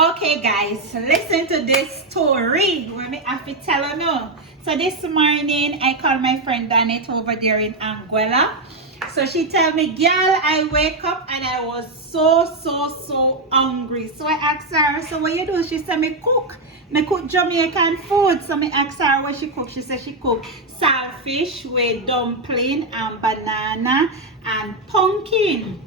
Okay guys, listen to this story. Let me have to tell you now. So this morning I called my friend Danette over there in Anguilla. So she tell me, girl, I wake up and I was so hungry. So I asked her, so what you do? She said, me cook Jamaican food. So me asked her what she cook. She said she cook saltfish with dumpling and banana and pumpkin.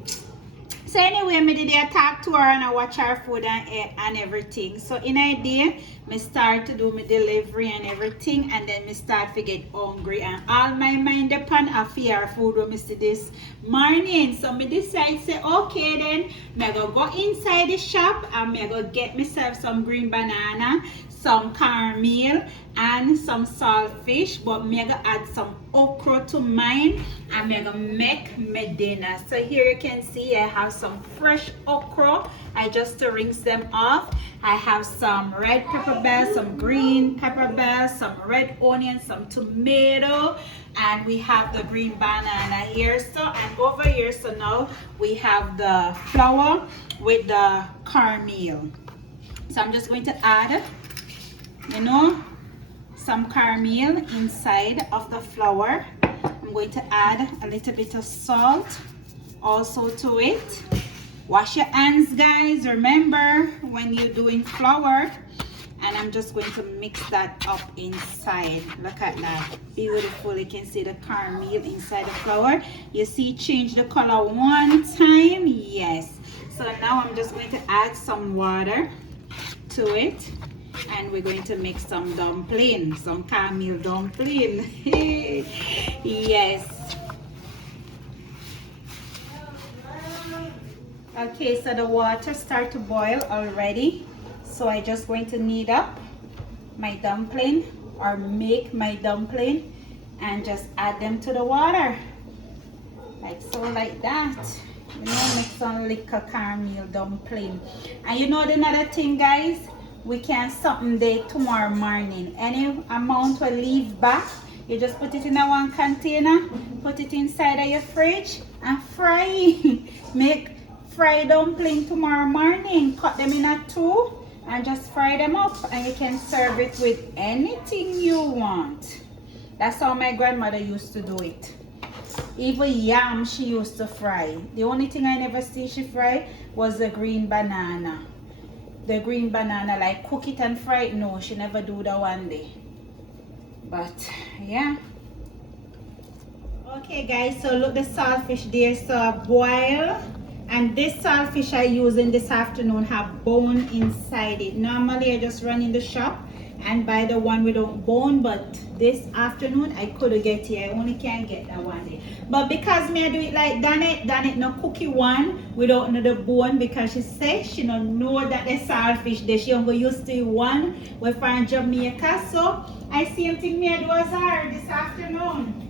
So anyway, me did talk to her and I watch her food and everything. So in a day, me start to do my delivery and everything, and then me start to get hungry and all my mind upon a fear food when me see this morning. So me decide say okay then, me go inside the shop and me go get myself some green banana, some caramel and some saltfish, but me gonna add some okra to mine and me gonna make my dinner. So here you can see I have some fresh okra. I just to rinse them off. I have some red pepper bells, some green pepper bells, some red onion, some tomato, and we have the green banana here. So and over here, so now we have the flour with the caramel. So I'm just going to add, some caramel inside of the flour. I'm going to add a little bit of salt also to it. Wash your hands, guys, remember when you're doing flour. And I'm just going to mix that up inside. Look at that, beautiful. You can see the caramel inside the flour. You see change the color one time. Yes, so now I'm just going to add some water to it, and we're going to make some dumpling, some caramel dumpling. Yes. Okay, so the water start to boil already, so I just going to knead up my dumpling or make my dumpling and just add them to the water like so, like that. Make some little caramel dumpling. And another thing, guys, we can something day tomorrow morning. Any amount we leave back, you just put it in a one container, put it inside of your fridge and fry. Make fried dumpling tomorrow morning. Cut them in a two and just fry them up, and you can serve it with anything you want. That's how my grandmother used to do it. Even yam she used to fry. The only thing I never see she fry was the green banana. The green banana, like cook it and fry it, no, she never do that one day. But yeah. Okay guys, so look, the saltfish there, so boil. And this saltfish I using this afternoon have bone inside it. Normally I just run in the shop and buy the one without bone, but this afternoon I couldn't get it. I only can get that one day. But because me I do it like Danette no cookie one without the bone, because she says she don't know that the saltfish there. She only used to one we from Jamaica. So I same thing me I do as her this afternoon.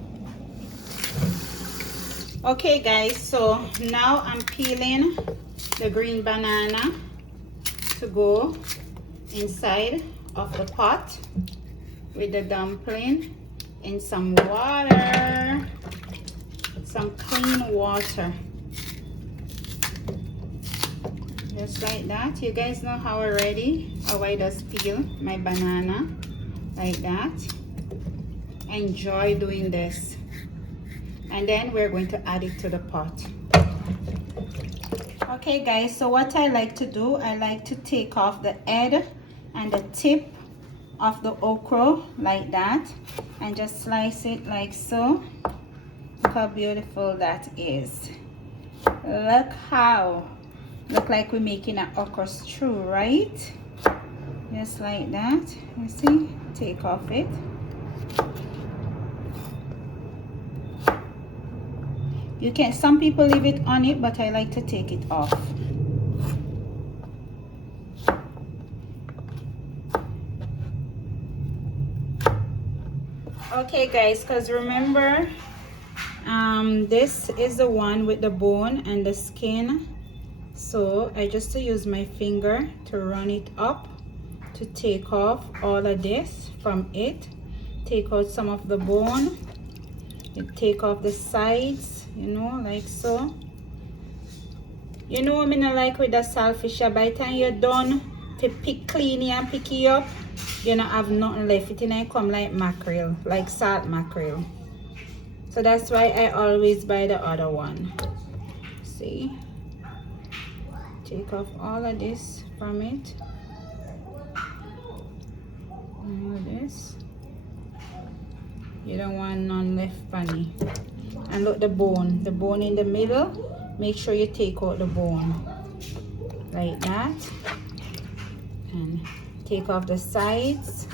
Okay guys, so now I'm peeling the green banana to go inside of the pot with the dumpling in some water, some clean water, just like that. You guys know how I just peel my banana like that. Enjoy doing this. And then we're going to add it to the pot. Okay guys, so what I like to do, I like to take off the head and the tip of the okra like that and just slice it like so. Look how beautiful that is. Look like we're making an okra stew, right? Just like that. You see, take off it. You can, some people leave it on it, but I like to take it off. Okay guys, because remember, this is the one with the bone and the skin. So I just use my finger to run it up to take off all of this from it. Take out some of the bone. You take off the sides, like so. I mean, like with the saltfish, by the time you're done pick clean and pick it up, you don't have nothing left. It and come like mackerel, like salt mackerel. So that's why I always buy the other one. See? Take off all of this from it. All this. You don't want none left funny. And look, the bone in the middle, make sure you take out the bone like that, and take off the sides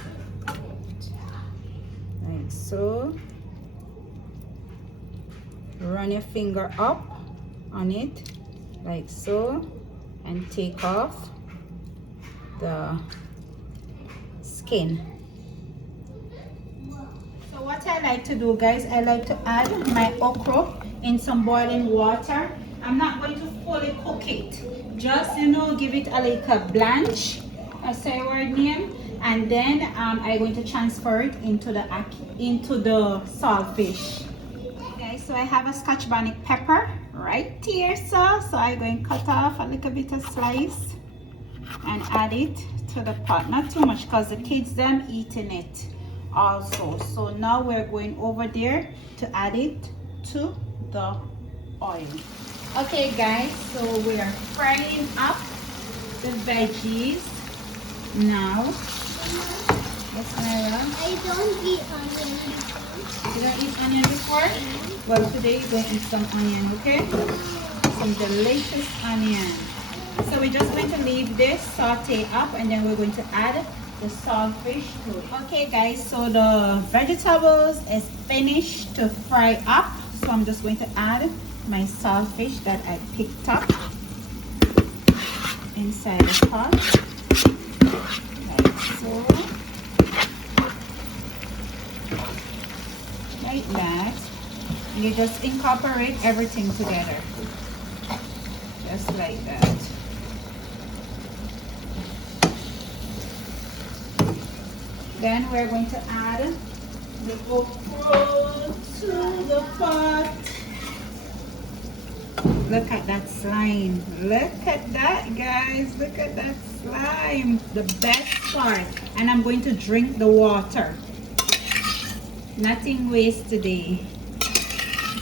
like so. Run your finger up on it like so, and take off the skin. So what I like to do, guys, I like to add my okra in some boiling water. I'm not going to fully cook it, just, you know, give it a little blanch, I say word name, and then I'm going to transfer it into the saltfish. Okay, guys, so I have a Scotch bonnet pepper right here, so I'm going to cut off a little bit of slice and add it to the pot. Not too much because the kids them eating it also. So now we're going over there to add it to the oil. Okay guys, so we are frying up the veggies now. Yes, Myra? I don't eat onion before. You don't eat onion before? Well, today you're going to eat some onion, okay? Some delicious onion. So we're just going to leave this saute up, and then we're going to add the saltfish to it. Okay guys, so the vegetables is finished to fry up. So I'm just going to add my saltfish that I picked up inside the pot. Like so. Like that. And you just incorporate everything together. Just like that. Then we're going to add the okra to the pot. Look at that slime. Look at that, guys. Look at that slime. The best part. And I'm going to drink the water. Nothing waste today.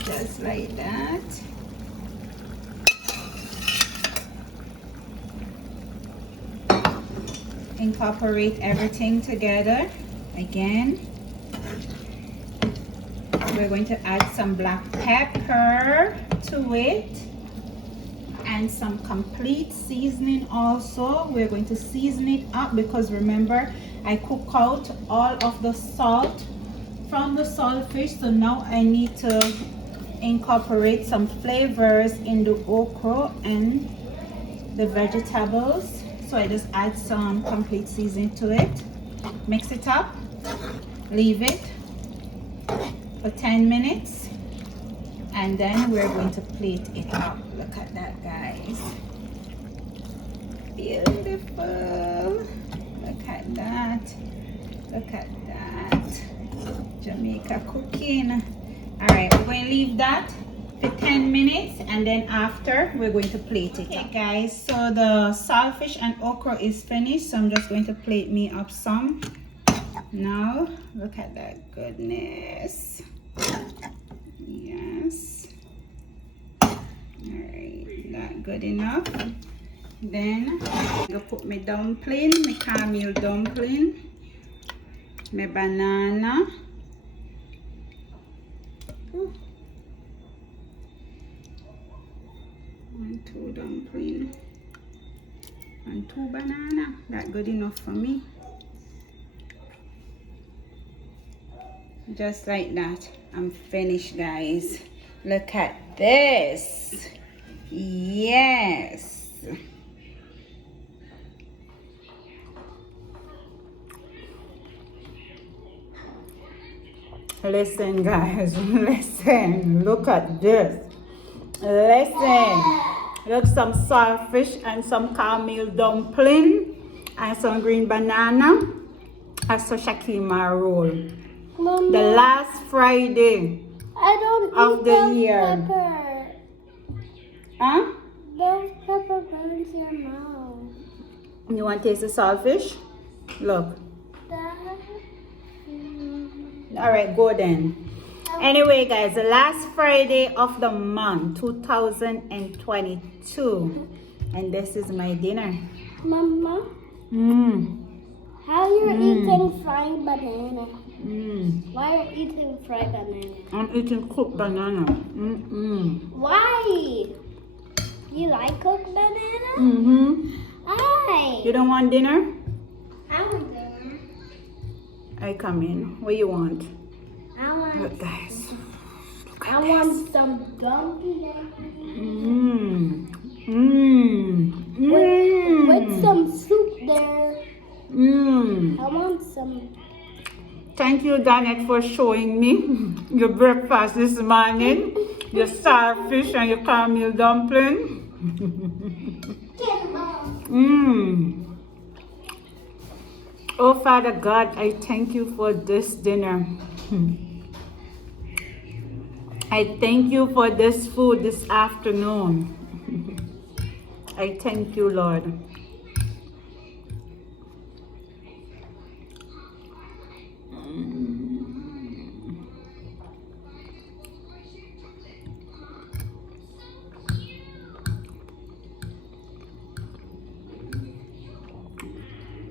Just like that. Incorporate everything together again. We're going to add some black pepper to it and some complete seasoning also. We're going to season it up because remember I cook out all of the salt from the saltfish, so now I need to incorporate some flavors in the okra and the vegetables. So I just add some complete seasoning to it, mix it up, leave it for 10 minutes, and then we're going to plate it up. Look at that, guys. Beautiful. Look at that. Look at that. Jamaica cooking. All right, we're going to leave that for 10 minutes, and then after we're going to plate it. Okay guys, so the saltfish and okra is finished, so I'm just going to plate me up some now. Look at that goodness. Yes. All right, that good enough. Then I'm gonna put my dumpling, my caramel dumpling, my banana. Ooh. 1, 2 dumpling and 2 banana. That good enough for me. Just like that, I'm finished, guys. Look at this. Yes. Listen, guys, listen. Look at this. Listen. Look, some saltfish and some caramel dumpling and some green banana and some shakima roll. Mama, the last Friday I don't of eat the year. pepper. Huh? Those pepper burns your mouth. You want to taste the saltfish? Look. Alright, go then. Anyway, guys, the last Friday of the month, 2022. And this is my dinner. Mama, Mmm. how you eating fried banana? Mmm. Why are you eating fried banana? I'm eating cooked banana. Why? You like cooked banana? Why? You don't want dinner? I want dinner. I come in. What you want? I want. Look, guys. Look I at want this. some dumpling. With some soup there. I want some. Thank you, Danette, for showing me your breakfast this morning. Your starfish and your caramel dumpling. Oh, Father God, I thank you for this dinner. I thank you for this food this afternoon. I thank you, Lord.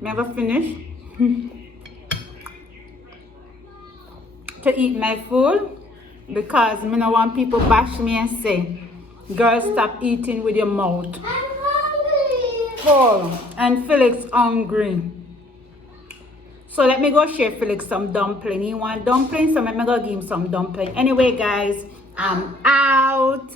Never finish to eat my food because I don't want people bash me and say, girl, stop eating with your mouth I'm hungry. full and Felix hungry. So let me go share Felix some dumpling. He want dumpling, so let me go give him some dumpling. Anyway, guys, I'm out.